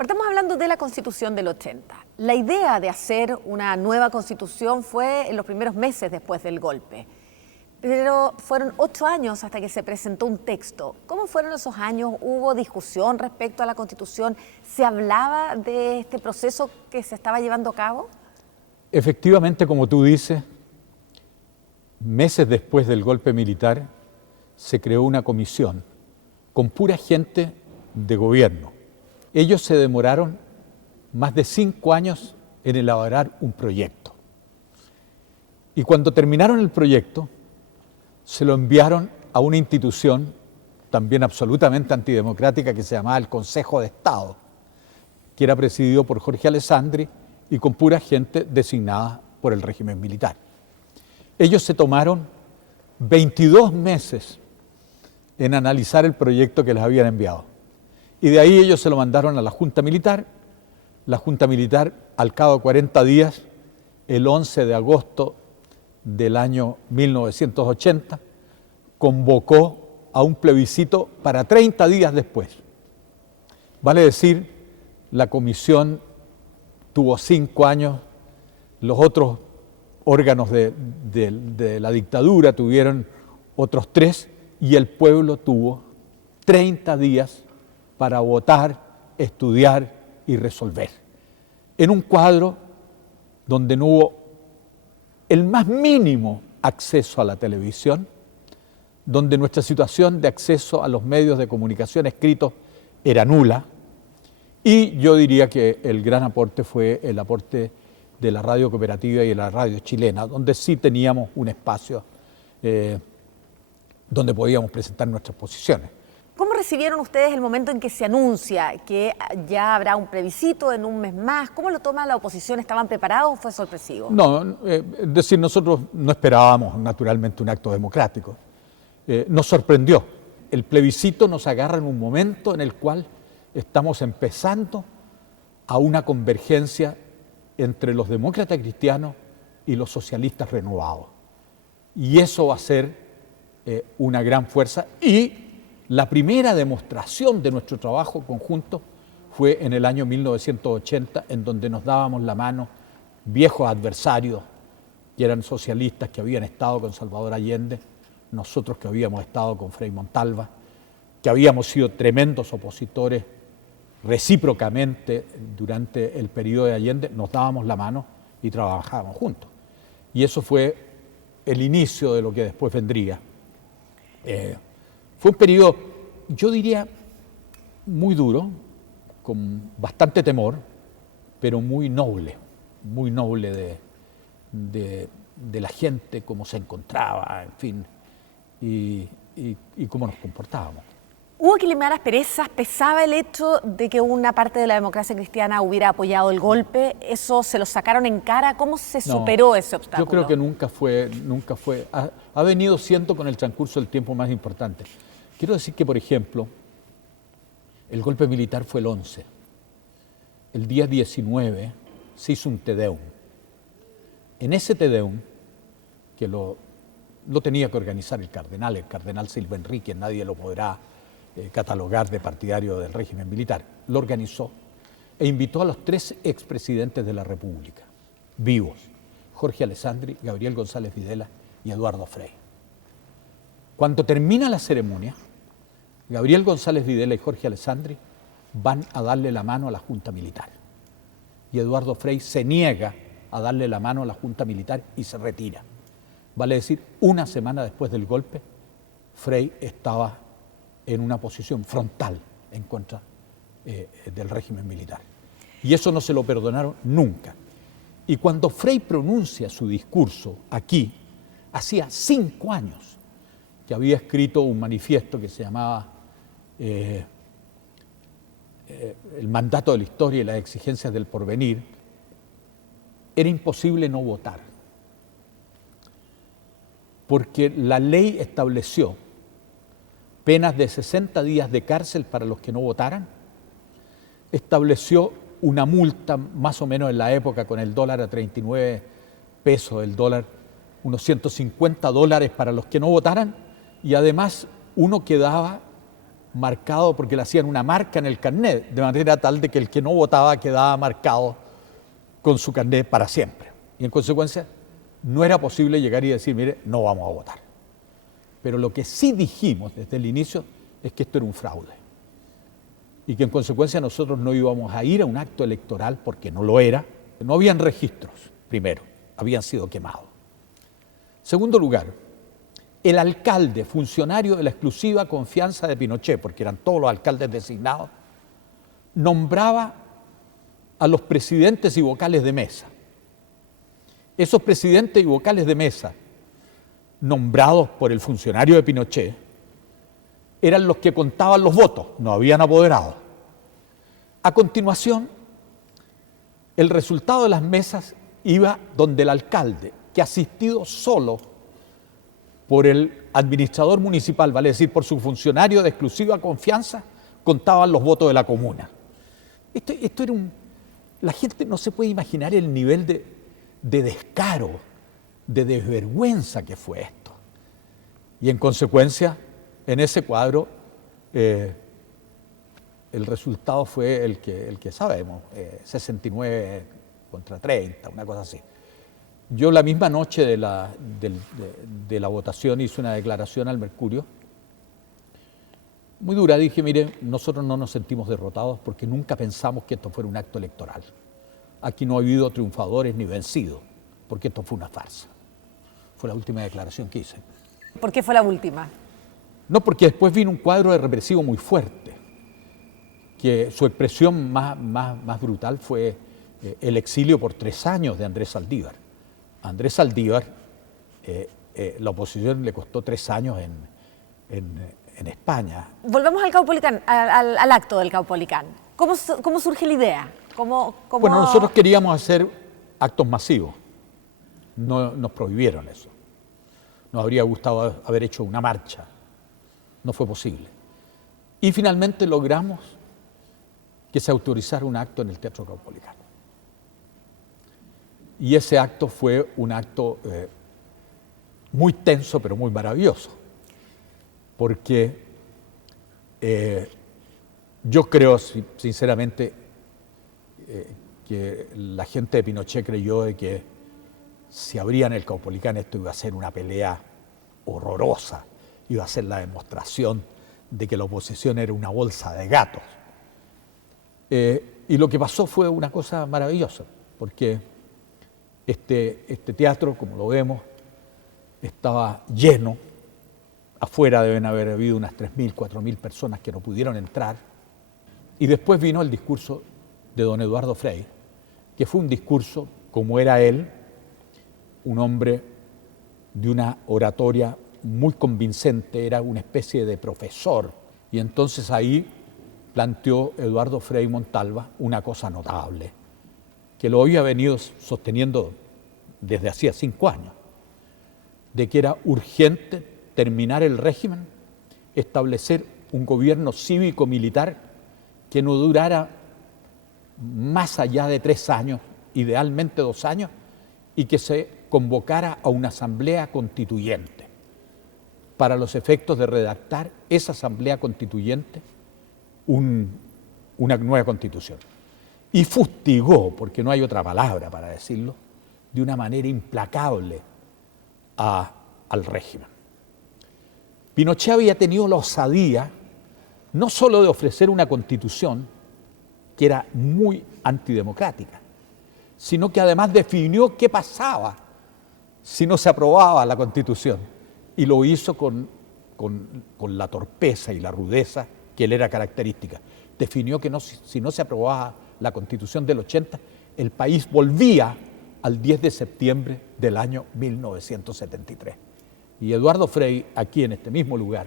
Partamos hablando de la Constitución del 80. La idea de hacer una nueva Constitución fue en los primeros meses después del golpe, pero fueron 8 años hasta que se presentó un texto. ¿Cómo fueron esos años? ¿Hubo discusión respecto a la Constitución? ¿Se hablaba de este proceso que se estaba llevando a cabo? Efectivamente, como tú dices, meses después del golpe militar se creó una comisión con pura gente de gobierno. Ellos se demoraron más de 5 años en elaborar un proyecto. Y cuando terminaron el proyecto, se lo enviaron a una institución también absolutamente antidemocrática que se llamaba el Consejo de Estado, que era presidido por Jorge Alessandri y con pura gente designada por el régimen militar. Ellos se tomaron 22 meses en analizar el proyecto que les habían enviado. Y de ahí ellos se lo mandaron a la Junta Militar. La Junta Militar, al cabo de 40 días, el 11 de agosto del año 1980, convocó a un plebiscito para 30 días después. Vale decir, la comisión tuvo 5 años, los otros órganos de la dictadura tuvieron otros 3 y el pueblo tuvo 30 días para votar, estudiar y resolver. En un cuadro donde no hubo el más mínimo acceso a la televisión, donde nuestra situación de acceso a los medios de comunicación escritos era nula, y yo diría que el gran aporte fue el aporte de la radio cooperativa y de la radio chilena, donde sí teníamos un espacio donde podíamos presentar nuestras posiciones. ¿Cómo recibieron ustedes el momento en que se anuncia que ya habrá un plebiscito en un mes más? ¿Cómo lo toma la oposición? ¿Estaban preparados o fue sorpresivo? No, es decir, nosotros no esperábamos naturalmente un acto democrático. Nos sorprendió. El plebiscito nos agarra en un momento en el cual estamos empezando a una convergencia entre los demócratas cristianos y los socialistas renovados. Y eso va a ser una gran fuerza. Y la primera demostración de nuestro trabajo conjunto fue en el año 1980, en donde nos dábamos la mano viejos adversarios que eran socialistas, que habían estado con Salvador Allende, nosotros que habíamos estado con Frei Montalva, que habíamos sido tremendos opositores recíprocamente durante el periodo de Allende, nos dábamos la mano y trabajábamos juntos. Y eso fue el inicio de lo que después vendría. Fue un periodo, yo diría, muy duro, con bastante temor, pero muy noble de la gente, cómo se encontraba, en fin, y cómo nos comportábamos. ¿Hubo que limar asperezas? ¿Pesaba el hecho de que una parte de la democracia cristiana hubiera apoyado el golpe? ¿Eso se lo sacaron en cara? ¿Cómo se superó ese obstáculo? Yo creo que nunca fue, ha venido siendo con el transcurso del tiempo más importante. Quiero decir que, por ejemplo, el golpe militar fue el 11. El día 19 se hizo un Te Deum. En ese Te Deum, que lo tenía que organizar el cardenal Silva Enrique, nadie lo podrá catalogar de partidario del régimen militar, lo organizó e invitó a los 3 expresidentes de la República, vivos, Jorge Alessandri, Gabriel González Videla y Eduardo Frei. Cuando termina la ceremonia, Gabriel González Videla y Jorge Alessandri van a darle la mano a la Junta Militar. Y Eduardo Frei se niega a darle la mano a la Junta Militar y se retira. Vale decir, una semana después del golpe, Frei estaba en una posición frontal en contra del régimen militar. Y eso no se lo perdonaron nunca. Y cuando Frei pronuncia su discurso aquí, hacía 5 años que había escrito un manifiesto que se llamaba El mandato de la historia y las exigencias del porvenir, era imposible no votar. Porque la ley estableció penas de 60 días de cárcel para los que no votaran, estableció una multa más o menos en la época con el dólar a 39 pesos el dólar, unos $150 para los que no votaran, y además uno quedaba marcado porque le hacían una marca en el carnet, de manera tal de que el que no votaba quedaba marcado con su carnet para siempre. Y en consecuencia no era posible llegar y decir, mire, no vamos a votar. Pero lo que sí dijimos desde el inicio es que esto era un fraude y que en consecuencia nosotros no íbamos a ir a un acto electoral porque no lo era. No habían registros, primero, habían sido quemados. Segundo lugar, el alcalde, funcionario de la exclusiva confianza de Pinochet, porque eran todos los alcaldes designados, nombraba a los presidentes y vocales de mesa. Esos presidentes y vocales de mesa, nombrados por el funcionario de Pinochet, eran los que contaban los votos, no habían apoderados. A continuación, el resultado de las mesas iba donde el alcalde, que asistido solo por el administrador municipal, vale decir, por su funcionario de exclusiva confianza, contaban los votos de la comuna. Esto era la gente no se puede imaginar el nivel de descaro, de desvergüenza que fue esto. Y en consecuencia, en ese cuadro, el resultado fue el que sabemos, 69 contra 30, una cosa así. Yo la misma noche de la votación hice una declaración al Mercurio, muy dura. Dije, mire, nosotros no nos sentimos derrotados porque nunca pensamos que esto fuera un acto electoral. Aquí no ha habido triunfadores ni vencidos, porque esto fue una farsa. Fue la última declaración que hice. ¿Por qué fue la última? No, porque después vino un cuadro de represivo muy fuerte, que su expresión más brutal fue el exilio por 3 años de Andrés Saldívar. A Andrés Saldívar, la oposición le costó 3 años en España. Volvamos al Caupolicán, al acto del Caupolicán. ¿Cómo surge la idea? Bueno, nosotros queríamos hacer actos masivos. No, nos prohibieron eso. Nos habría gustado haber hecho una marcha. No fue posible. Y finalmente logramos que se autorizara un acto en el Teatro Caupolicán. Y ese acto fue un acto muy tenso, pero muy maravilloso. Porque yo creo, sinceramente, que la gente de Pinochet creyó de que si abrían el Caupolicán esto iba a ser una pelea horrorosa, iba a ser la demostración de que la oposición era una bolsa de gatos. Y lo que pasó fue una cosa maravillosa, porque este teatro, como lo vemos, estaba lleno. Afuera deben haber habido unas 3.000, 4.000 personas que no pudieron entrar. Y después vino el discurso de don Eduardo Frei, que fue un discurso, como era él, un hombre de una oratoria muy convincente, era una especie de profesor. Y entonces ahí planteó Eduardo Frei Montalva una cosa notable, que lo había venido sosteniendo desde hacía 5 años, de que era urgente terminar el régimen, establecer un gobierno cívico-militar que no durara más allá de 3 años, idealmente 2 años, y que se convocara a una asamblea constituyente para los efectos de redactar esa asamblea constituyente una nueva constitución. Y fustigó, porque no hay otra palabra para decirlo, de una manera implacable al régimen. Pinochet había tenido la osadía no solo de ofrecer una constitución que era muy antidemocrática, sino que además definió qué pasaba si no se aprobaba la constitución. Y lo hizo con la torpeza y la rudeza que le era característica. Definió que si no se aprobaba la constitución del 80, el país volvía al 10 de septiembre del año 1973. Y Eduardo Frei, aquí en este mismo lugar,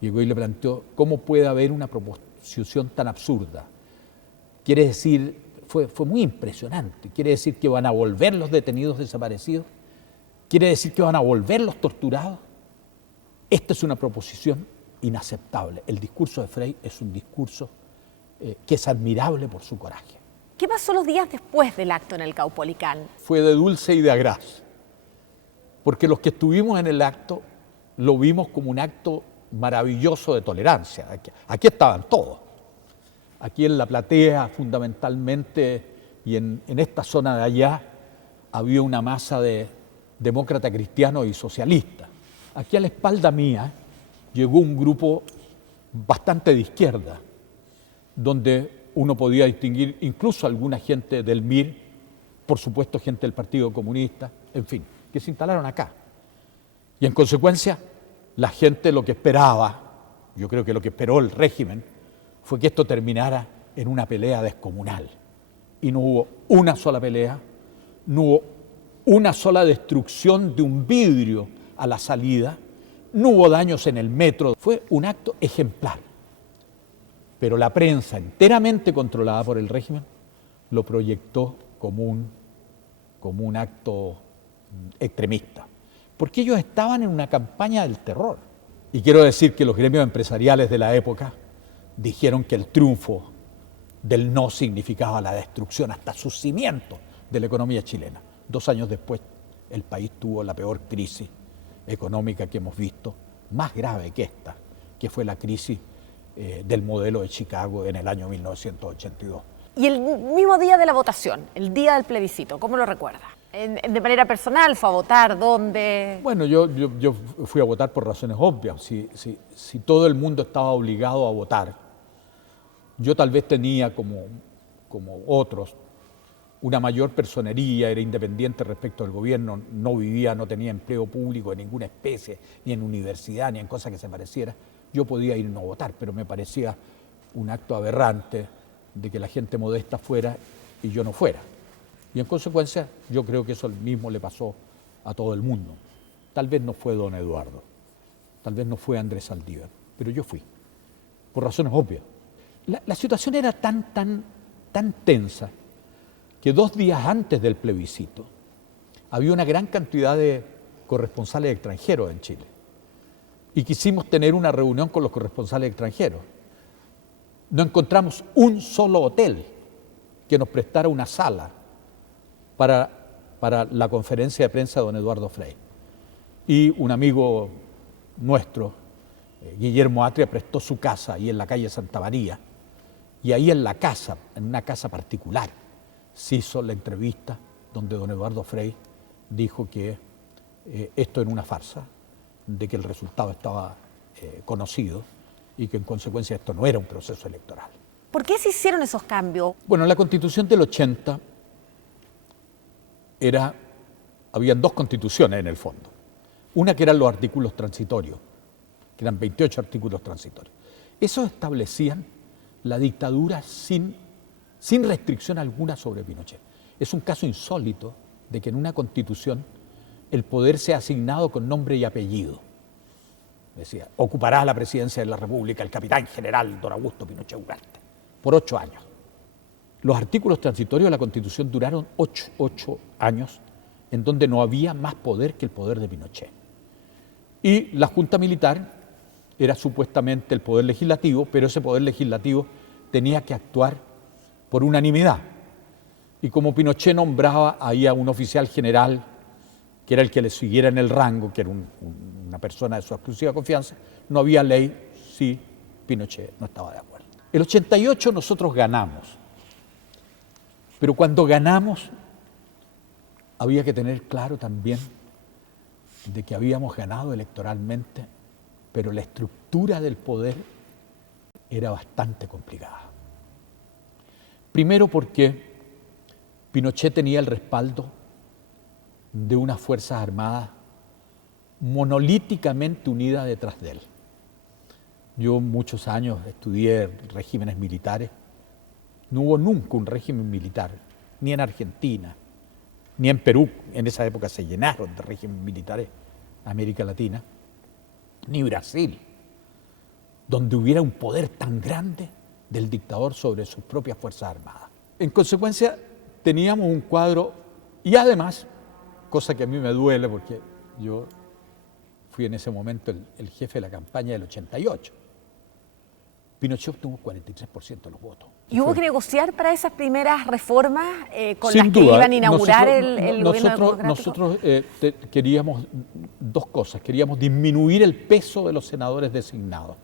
llegó y le planteó cómo puede haber una proposición tan absurda. Quiere decir, fue muy impresionante, quiere decir que van a volver los detenidos desaparecidos, quiere decir que van a volver los torturados. Esta es una proposición inaceptable. El discurso de Frei es un discurso que es admirable por su coraje. ¿Qué pasó los días después del acto en el Caupolicán? Fue de dulce y de agraz, porque los que estuvimos en el acto lo vimos como un acto maravilloso de tolerancia. Aquí estaban todos. Aquí en la platea, fundamentalmente, y en esta zona de allá, había una masa de demócratas cristianos y socialistas. Aquí a la espalda mía llegó un grupo bastante de izquierda, donde uno podía distinguir incluso alguna gente del MIR, por supuesto gente del Partido Comunista, en fin, que se instalaron acá. Y en consecuencia, la gente lo que esperaba, yo creo que lo que esperó el régimen, fue que esto terminara en una pelea descomunal. Y no hubo una sola pelea, no hubo una sola destrucción de un vidrio a la salida, no hubo daños en el metro. Fue un acto ejemplar. Pero la prensa, enteramente controlada por el régimen, lo proyectó como un acto extremista. Porque ellos estaban en una campaña del terror. Y quiero decir que los gremios empresariales de la época dijeron que el triunfo del no significaba la destrucción hasta sus cimientos de la economía chilena. 2 años después, el país tuvo la peor crisis económica que hemos visto, más grave que esta, que fue la crisis del modelo de Chicago en el año 1982. Y el mismo día de la votación, el día del plebiscito, ¿cómo lo recuerda? De manera personal, ¿fue a votar? ¿Dónde? Bueno, yo fui a votar por razones obvias. Si todo el mundo estaba obligado a votar, yo tal vez tenía, como otros, una mayor personería, era independiente respecto al gobierno, no vivía, no tenía empleo público de ninguna especie, ni en universidad, ni en cosa que se pareciera. Yo podía ir no a votar, pero me parecía un acto aberrante de que la gente modesta fuera y yo no fuera. Y en consecuencia, yo creo que eso mismo le pasó a todo el mundo. Tal vez no fue don Eduardo, tal vez no fue Andrés Saldívar, pero yo fui, por razones obvias. La situación era tan tensa que 2 días antes del plebiscito había una gran cantidad de corresponsales extranjeros en Chile. Y quisimos tener una reunión con los corresponsales extranjeros. No encontramos un solo hotel que nos prestara una sala para la conferencia de prensa de don Eduardo Frei. Y un amigo nuestro, Guillermo Atria, prestó su casa ahí en la calle Santa María. Y ahí en la casa, en una casa particular, se hizo la entrevista donde don Eduardo Frei dijo que esto era una farsa, de que el resultado estaba conocido y que en consecuencia esto no era un proceso electoral. ¿Por qué se hicieron esos cambios? Bueno, la Constitución del 80 habían 2 constituciones en el fondo. Una que eran los artículos transitorios, que eran 28 artículos transitorios. Esos establecían la dictadura sin restricción alguna sobre Pinochet. Es un caso insólito de que en una constitución el poder sea asignado con nombre y apellido. Decía, ocupará la presidencia de la República el capitán general don Augusto Pinochet Ugarte, por 8 años. Los artículos transitorios de la Constitución duraron 8 años, en donde no había más poder que el poder de Pinochet. Y la Junta Militar era supuestamente el poder legislativo, pero ese poder legislativo tenía que actuar por unanimidad. Y como Pinochet nombraba ahí a un oficial general, que era el que le siguiera en el rango, que era una persona de su exclusiva confianza, no había ley si Pinochet no estaba de acuerdo. El 88 nosotros ganamos, pero cuando ganamos había que tener claro también de que habíamos ganado electoralmente, pero la estructura del poder era bastante complicada. Primero porque Pinochet tenía el respaldo de unas Fuerzas Armadas monolíticamente unidas detrás de él. Yo muchos años estudié regímenes militares. No hubo nunca un régimen militar, ni en Argentina, ni en Perú, en esa época se llenaron de regímenes militares, América Latina, ni Brasil, donde hubiera un poder tan grande del dictador sobre sus propias Fuerzas Armadas. En consecuencia, teníamos un cuadro, y además, cosa que a mí me duele porque yo fui en ese momento el jefe de la campaña del 88. Pinochet obtuvo 43% de los votos. ¿Y hubo que negociar para esas primeras reformas con Sin las que duda, iban a inaugurar el gobierno democrático? Nosotros queríamos dos cosas. Queríamos disminuir el peso de los senadores designados,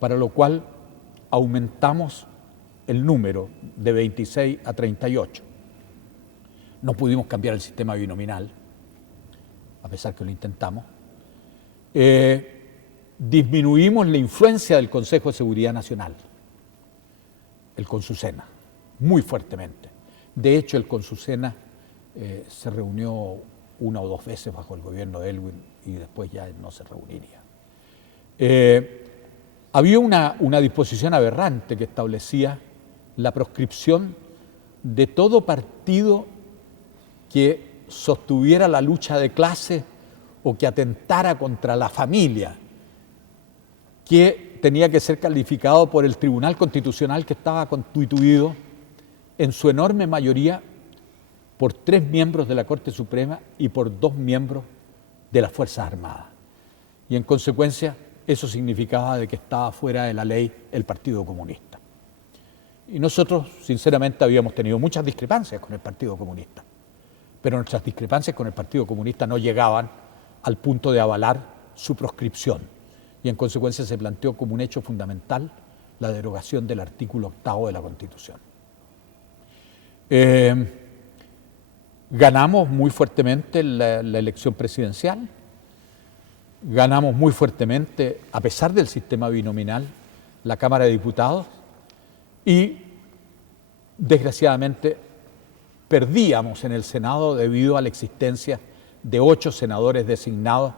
para lo cual aumentamos el número de 26 a 38. No pudimos cambiar el sistema binominal, a pesar que lo intentamos. Disminuimos la influencia del Consejo de Seguridad Nacional, el CONSUSENA, muy fuertemente. De hecho, el CONSUSENA se reunió una o dos veces bajo el gobierno de Aylwin y después ya no se reuniría. Había una disposición aberrante que establecía la proscripción de todo partido que sostuviera la lucha de clases o que atentara contra la familia, que tenía que ser calificado por el Tribunal Constitucional, que estaba constituido en su enorme mayoría por 3 miembros de la Corte Suprema y por 2 miembros de las Fuerzas Armadas. Y en consecuencia, eso significaba de que estaba fuera de la ley el Partido Comunista. Y nosotros, sinceramente, habíamos tenido muchas discrepancias con el Partido Comunista, pero nuestras discrepancias con el Partido Comunista no llegaban al punto de avalar su proscripción. Y en consecuencia se planteó como un hecho fundamental la derogación del artículo 8º de la Constitución. Ganamos muy fuertemente la elección presidencial, ganamos muy fuertemente, a pesar del sistema binominal, la Cámara de Diputados y, desgraciadamente, perdíamos en el Senado debido a la existencia de 8 senadores designados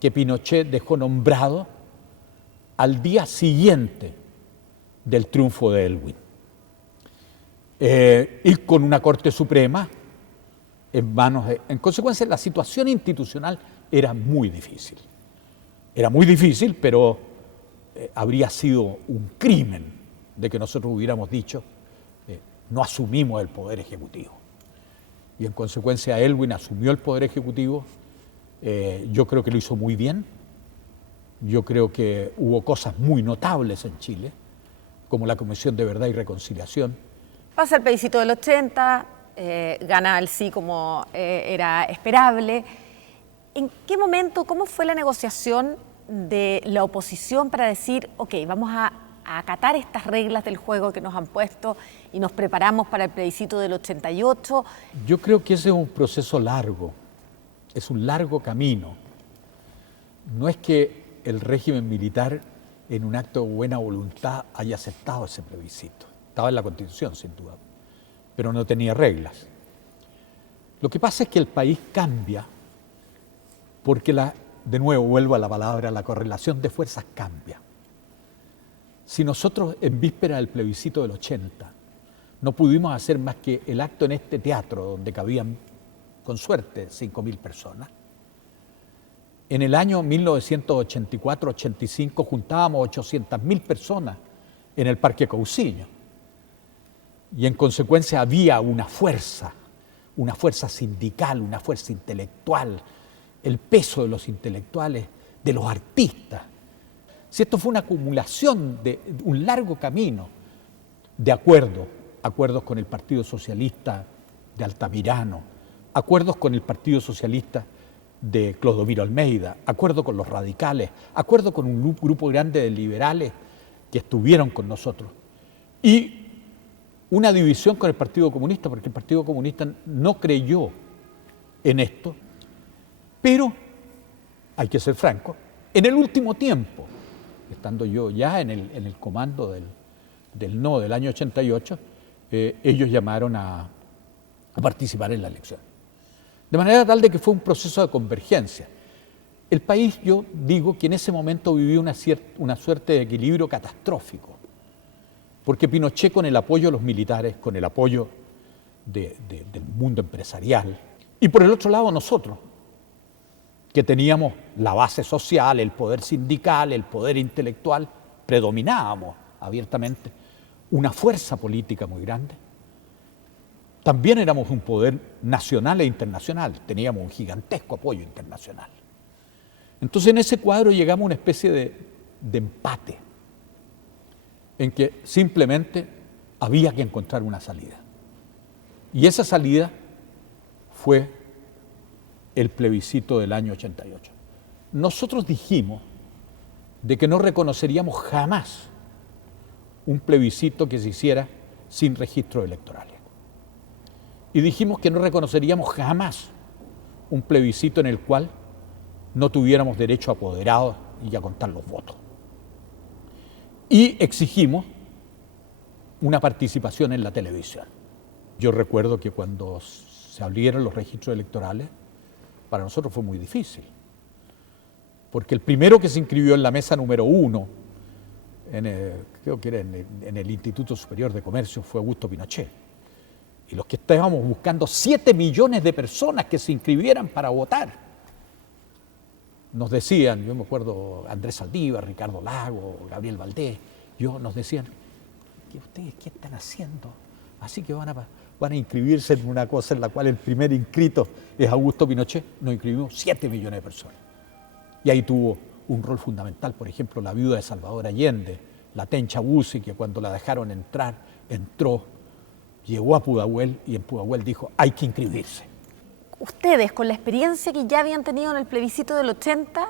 que Pinochet dejó nombrados al día siguiente del triunfo de Aylwin. Y con una Corte Suprema en manos de... En consecuencia, la situación institucional era muy difícil. Era muy difícil, pero habría sido un crimen de que nosotros hubiéramos dicho no asumimos el Poder Ejecutivo. Y en consecuencia, Aylwin asumió el Poder Ejecutivo. Yo creo que lo hizo muy bien. Yo creo que hubo cosas muy notables en Chile, como la Comisión de Verdad y Reconciliación. Pasa el plebiscito del 80, gana el sí como era esperable. ¿En qué momento, cómo fue la negociación de la oposición para decir, ok, vamos a acatar estas reglas del juego que nos han puesto y nos preparamos para el plebiscito del 88? Yo creo que ese es un proceso largo, es un largo camino. No es que el régimen militar, en un acto de buena voluntad, haya aceptado ese plebiscito. Estaba en la Constitución, sin duda, pero no tenía reglas. Lo que pasa es que el país cambia porque, de nuevo vuelvo a la palabra, la correlación de fuerzas cambia. Si nosotros en víspera del plebiscito del 80 no pudimos hacer más que el acto en este teatro donde cabían, con suerte, 5.000 personas, en el año 1984-85 juntábamos 800.000 personas en el Parque Cousiño. Y en consecuencia había una fuerza sindical, una fuerza intelectual, el peso de los intelectuales, de los artistas. Si esto fue una acumulación de un largo camino de acuerdos con el Partido Socialista de Altamirano, acuerdos con el Partido Socialista de Clodomiro Almeida, acuerdo con los radicales, acuerdo con un grupo grande de liberales que estuvieron con nosotros, y una división con el Partido Comunista, porque el Partido Comunista no creyó en esto, pero, hay que ser franco, en el último tiempo, estando yo ya en el comando del no del año 88, ellos llamaron a participar en la elección. De manera tal de que fue un proceso de convergencia. El país, yo digo, que en ese momento vivió una suerte de equilibrio catastrófico, porque Pinochet, con el apoyo de los militares, con el apoyo del mundo empresarial, y por el otro lado nosotros, que teníamos la base social, el poder sindical, el poder intelectual, predominábamos abiertamente, una fuerza política muy grande. También éramos un poder nacional e internacional, teníamos un gigantesco apoyo internacional. Entonces, en ese cuadro llegamos a una especie de empate, en que simplemente había que encontrar una salida. Y esa salida fue el plebiscito del año 88. Nosotros dijimos de que no reconoceríamos jamás un plebiscito que se hiciera sin registros electorales. Y dijimos que no reconoceríamos jamás un plebiscito en el cual no tuviéramos derecho a apoderados y a contar los votos. Y exigimos una participación en la televisión. Yo recuerdo que cuando se abrieron los registros electorales, para nosotros fue muy difícil, porque el primero que se inscribió en la mesa número 1, creo que era en el Instituto Superior de Comercio, fue Augusto Pinochet. Y los que estábamos buscando 7 millones de personas que se inscribieran para votar. Nos decían, yo me acuerdo, Andrés Saldívar, Ricardo Lagos, Gabriel Valdés, nos decían, ¿ustedes qué están haciendo? Así que van a inscribirse en una cosa en la cual el primer inscrito es Augusto Pinochet. Nos inscribimos 7 millones de personas. Y ahí tuvo un rol fundamental, por ejemplo, la viuda de Salvador Allende, la Tencha Bussi, que cuando la dejaron entrar, entró, llegó a Pudahuel y en Pudahuel dijo, hay que inscribirse. Ustedes, con la experiencia que ya habían tenido en el plebiscito del 80,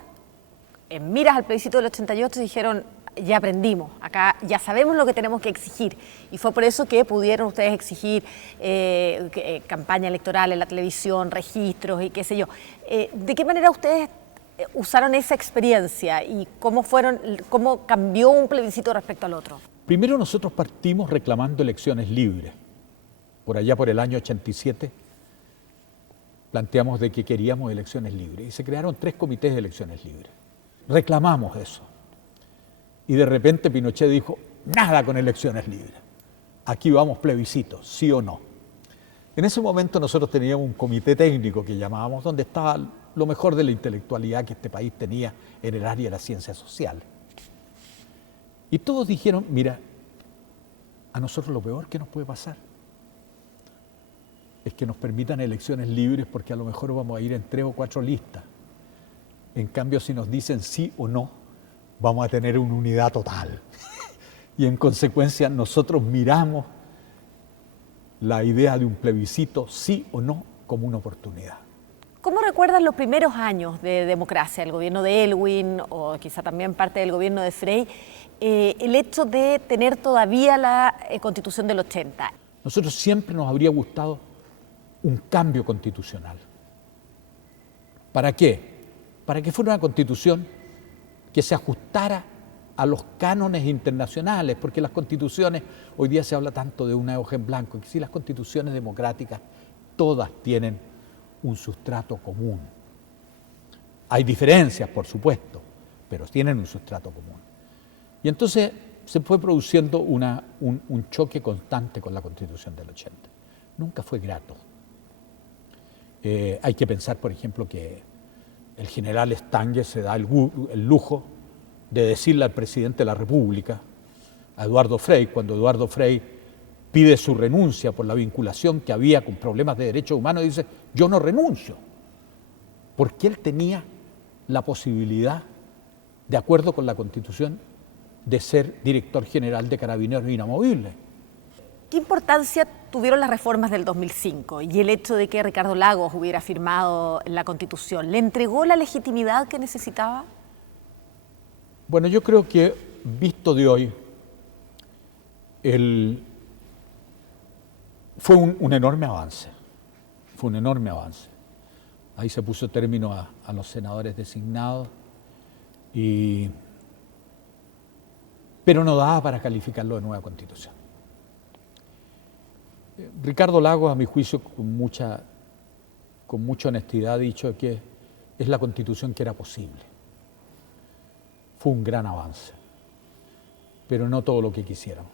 en miras al plebiscito del 88, dijeron, ya aprendimos, acá ya sabemos lo que tenemos que exigir. Y fue por eso que pudieron ustedes exigir campaña electoral en la televisión, registros y qué sé yo. ¿De qué manera ustedes usaron esa experiencia y cómo cambió un plebiscito respecto al otro? Primero nosotros partimos reclamando elecciones libres. Por allá por el año 87 planteamos de que queríamos elecciones libres y se crearon 3 comités de elecciones libres. Reclamamos eso. Y de repente Pinochet dijo, nada con elecciones libres. Aquí vamos plebiscitos, sí o no. En ese momento nosotros teníamos un comité técnico que llamábamos, donde estaba lo mejor de la intelectualidad que este país tenía en el área de las ciencias sociales. Y todos dijeron, mira, a nosotros lo peor que nos puede pasar es que nos permitan elecciones libres porque a lo mejor vamos a ir en 3 o 4 listas. En cambio, si nos dicen sí o no, vamos a tener una unidad total. Y en consecuencia nosotros miramos la idea de un plebiscito sí o no como una oportunidad. ¿Cómo recuerdan los primeros años de democracia, el gobierno de Elwin o quizá también parte del gobierno de Frey, el hecho de tener todavía la Constitución del 80? Nosotros siempre nos habría gustado un cambio constitucional. ¿Para qué? Para que fuera una constitución que se ajustara a los cánones internacionales, porque las constituciones, hoy día se habla tanto de una hoja en blanco, que si las constituciones democráticas todas tienen un sustrato común. Hay diferencias, por supuesto, pero tienen un sustrato común. Y entonces se fue produciendo un choque constante con la Constitución del 80. Nunca fue grato. Hay que pensar, por ejemplo, que el general Stange se da el lujo de decirle al presidente de la República, a Eduardo Frei, cuando Eduardo Frei pide su renuncia por la vinculación que había con problemas de derechos humanos, dice, yo no renuncio, porque él tenía la posibilidad, de acuerdo con la Constitución, de ser director general de Carabineros Inamovibles. ¿Qué importancia tuvieron las reformas del 2005 y el hecho de que Ricardo Lagos hubiera firmado la Constitución? ¿Le entregó la legitimidad que necesitaba? Bueno, yo creo que, visto de hoy, fue un enorme avance. Fue un enorme avance. Ahí se puso término a los senadores designados, pero no daba para calificarlo de nueva Constitución. Ricardo Lagos, a mi juicio, con mucha honestidad, ha dicho que es la Constitución que era posible. Fue un gran avance, pero no todo lo que quisiéramos.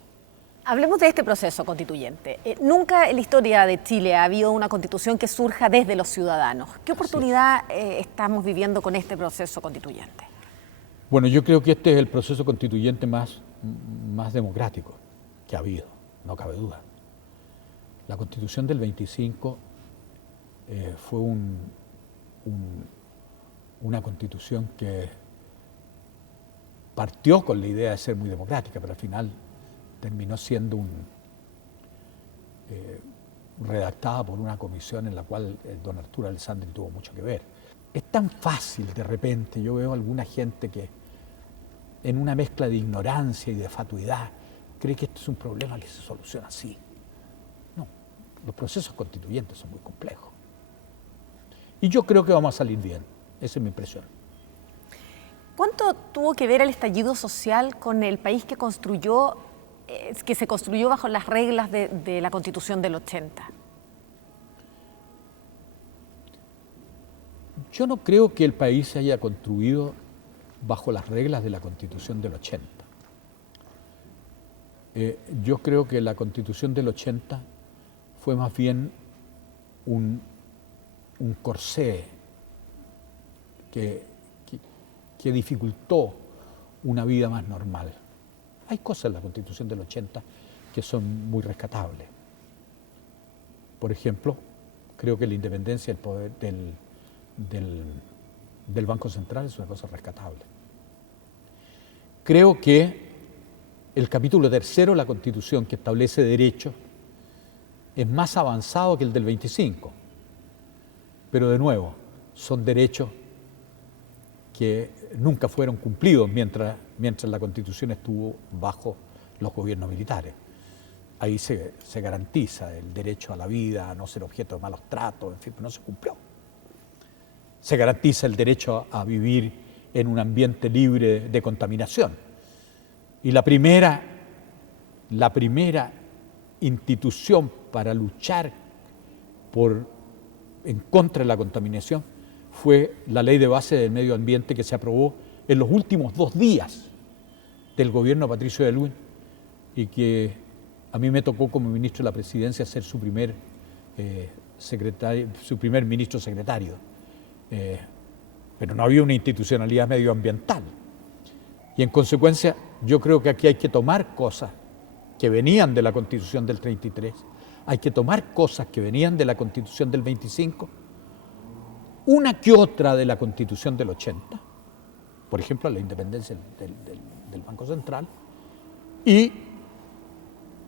Hablemos de este proceso constituyente. Nunca en la historia de Chile ha habido una constitución que surja desde los ciudadanos. ¿Qué oportunidad estamos viviendo con este proceso constituyente? Bueno, yo creo que este es el proceso constituyente más democrático que ha habido, no cabe duda. La Constitución del 25 fue una Constitución que partió con la idea de ser muy democrática, pero al final terminó siendo redactada por una comisión en la cual don Arturo Alessandri tuvo mucho que ver. Es tan fácil de repente, yo veo a alguna gente que en una mezcla de ignorancia y de fatuidad cree que esto es un problema que se soluciona así. No, los procesos constituyentes son muy complejos. Y yo creo que vamos a salir bien, esa es mi impresión. ¿Cuánto tuvo que ver el estallido social con el país que se construyó bajo las reglas de la Constitución del 80? Yo no creo que el país se haya construido bajo las reglas de la Constitución del 80. Yo creo que la Constitución del 80 fue más bien un corsé que dificultó una vida más normal. Hay cosas en la Constitución del 80 que son muy rescatables. Por ejemplo, creo que la independencia del poder del Banco Central es una cosa rescatable. Creo que el capítulo 3 de la Constitución, que establece derechos, es más avanzado que el del 25. Pero de nuevo, son derechos que nunca fueron cumplidos mientras la Constitución estuvo bajo los gobiernos militares. Ahí se garantiza el derecho a la vida, a no ser objeto de malos tratos, en fin, pero no se cumplió. Se garantiza el derecho a vivir en un ambiente libre de contaminación. Y la primera institución para luchar en contra de la contaminación fue la Ley de Base del Medio Ambiente, que se aprobó en los últimos 2 días del gobierno de Patricio Aylwin y que a mí me tocó como ministro de la Presidencia ser su primer ministro secretario. Pero no había una institucionalidad medioambiental. Y en consecuencia, yo creo que aquí hay que tomar cosas que venían de la Constitución del 33, hay que tomar cosas que venían de la Constitución del 25, una que otra de la Constitución del 80, por ejemplo, la independencia del Banco Central, y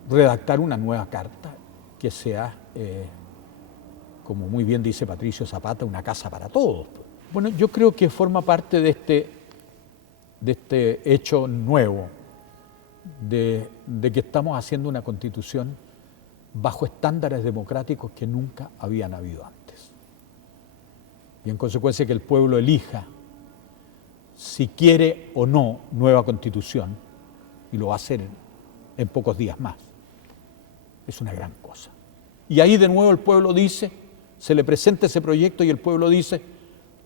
redactar una nueva carta que sea, como muy bien dice Patricio Zapata, una casa para todos. Bueno, yo creo que forma parte de este hecho nuevo, de que estamos haciendo una constitución bajo estándares democráticos que nunca habían habido antes. Y en consecuencia que el pueblo elija si quiere o no nueva constitución, y lo va a hacer en pocos días más. Es una gran cosa. Y ahí de nuevo el pueblo dice, se le presenta ese proyecto y el pueblo dice,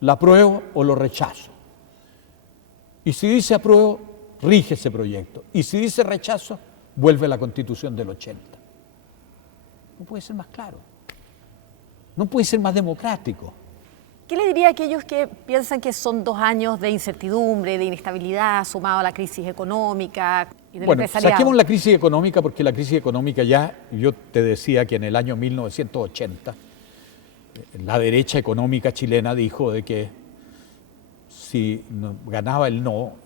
¿la apruebo o lo rechazo? Y si dice apruebo, rige ese proyecto. Y si dice rechazo, vuelve a la Constitución del 80. No puede ser más claro. No puede ser más democrático. ¿Qué le diría a aquellos que piensan que son 2 años de incertidumbre, de inestabilidad, sumado a la crisis económica y del empresariado? Saquemos la crisis económica, porque la crisis económica ya, yo te decía que en el año 1980, la derecha económica chilena dijo de que si ganaba el no,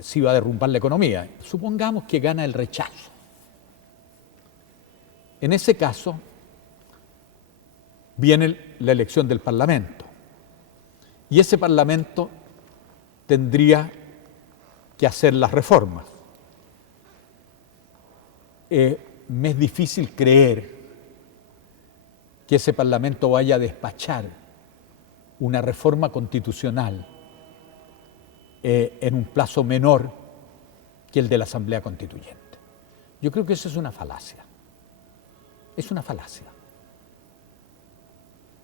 se iba a derrumbar la economía. Supongamos que gana el rechazo. En ese caso, viene la elección del Parlamento. Y ese Parlamento tendría que hacer las reformas. Me es difícil creer que ese Parlamento vaya a despachar una reforma constitucional en un plazo menor que el de la Asamblea Constituyente. Yo creo que eso es una falacia. Es una falacia.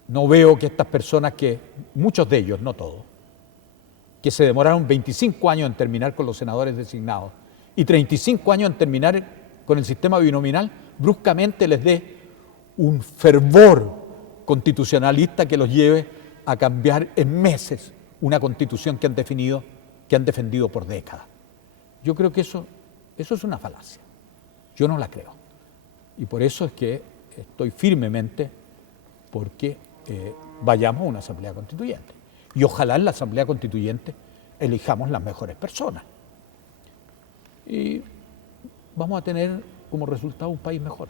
No veo que estas personas muchos de ellos, no todos, que se demoraron 25 años en terminar con los senadores designados y 35 años en terminar con el sistema binominal, bruscamente les dé un fervor constitucionalista que los lleve a cambiar en meses una constitución que han defendido por décadas. Yo creo que eso es una falacia. Yo no la creo. Y por eso es que estoy firmemente porque vayamos a una asamblea constituyente. Y ojalá en la asamblea constituyente elijamos las mejores personas. Y vamos a tener como resultado un país mejor.